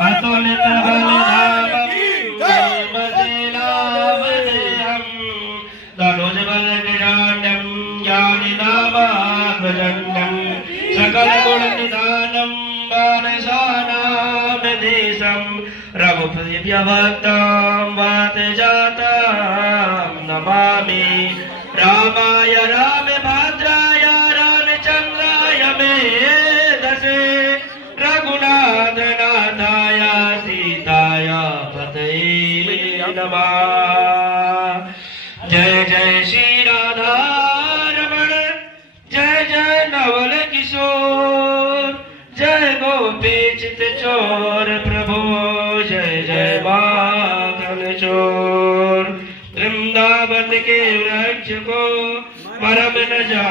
अतुलित बलिधामं तनुज बलविराटं ज्ञानिनामाग्रजण्डं सकल गुण निधानं वानसानां देशं रघुपतिभक्तं वातजातं नमामि रामाय रामभद्राय रामचन्द्राय मेधसे रघुनाथनाथाय सीताय पतये नमः। जय जय श्री राधा रमण, जय जय नवल किशोर, जय गोपी चित चोर प्रभु, जय जय माखन चोर। वृंदावन के वृक्ष को मरम न जा